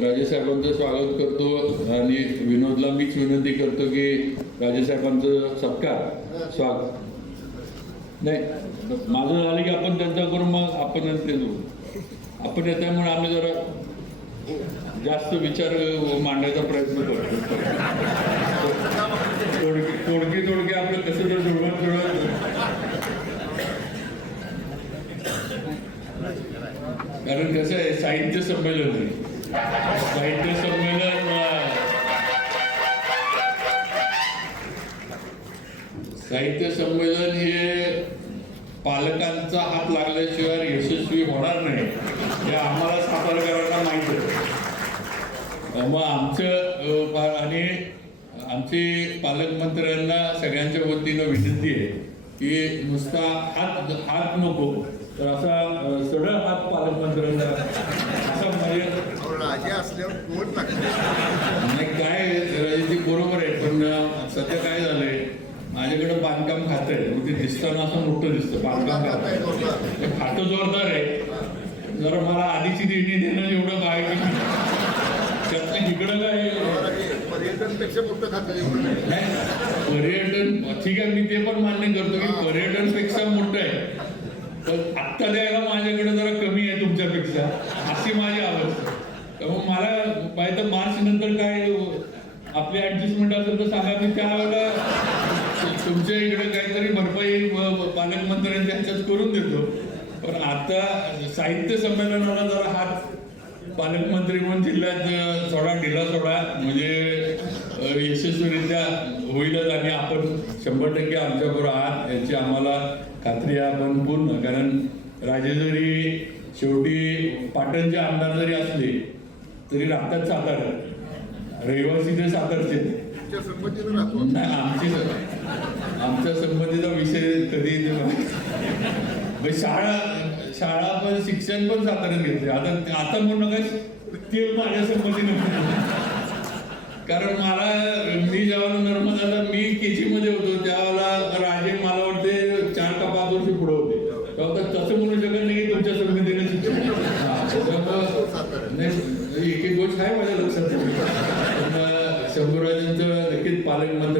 राजेसाहेबांचं स्वागत करतो आणि विनोदला मीच विनंती करतो की राजेसाहेबांचं सत्कार स्वागत नाही माझं झालं की आपण त्यांचा करून मग आपण देऊ. आपण येत आहे म्हणून आम्ही जरा जास्त विचार मांडायचा प्रयत्न करतो. तोडके आपलं कसं तर जुळवत कारण कसं आहे साहित्य संमेलन हे पालकांचा हात लागल्याशिवाय यशस्वी होणार नाही हे आम्हाला सातारकरांना माहित आहे. मग आमचं आणि आमचे पालकमंत्र्यांना सगळ्यांच्या वतीनं विनंती आहे की नुसता हात नको तर असा सरळ हात पालकमंत्र्यांना असा म्हणजे असल्यावर नाही काय राजनीती बरोबर आहे पण सध्या काय झालंय माझ्याकडे बांधकाम खातं आहे मग ते दिसताना असं मोठं दिसतं बांधकाम खातं जोरदार आहे जरा मला आधीची देणी देणं एवढं काय की त्यातलं इकडं काय पर्यटनपेक्षा मोठं खातं नाही पर्यटन ठीक आहे मी ते पण मान्य करतो की पर्यटनपेक्षा मोठं आहे पण आत्ता द्यायला माझ्याकडे जरा कमी आहे तुमच्यापेक्षा अशी माझी अवस्था. त्यामुळे मला पाहिजे तर मार्च नंतर काय आपली ऍडजस्टमेंट असेल तर सांगा मी त्यावेळेला तुमच्या इकडे काहीतरी भरपाई पालकमंत्र्यांच्या ह्याच्यात करून देतो. पण आता साहित्य संमेलनाला जरा हात पालकमंत्री म्हणून जिल्ह्यात थोडा ढिला सोडा म्हणजे यशस्वीरित्या होईलच आणि आपण 100% आमच्याबरोबर आहात याची आम्हाला खात्री आहे. आपण पूर्ण कारण राजे जरी शेवटी पाटणचे आमदार जरी असले तरी राहतात सातारा रहिवासी ते सातारचे नाही आमच्या संबंधीचा विषय कधी शाळा पण शिक्षण पण साताऱ्यात घेतले. आता म्हणू नका ते माझ्या संबंधीनं कारण मी जेव्हा नर्मदाला मी केजी मध्ये होतो त्यावेळेला राजे मला वाटते 4 का 5 वर्ष पुढे होते तेव्हा तसं म्हणू शकत नाही की तुमच्या संबंधीने शिक्षण एक गोष्ट आहे माझ्या लक्षात शंभूराजांचं नक्कीच पालकमंत्री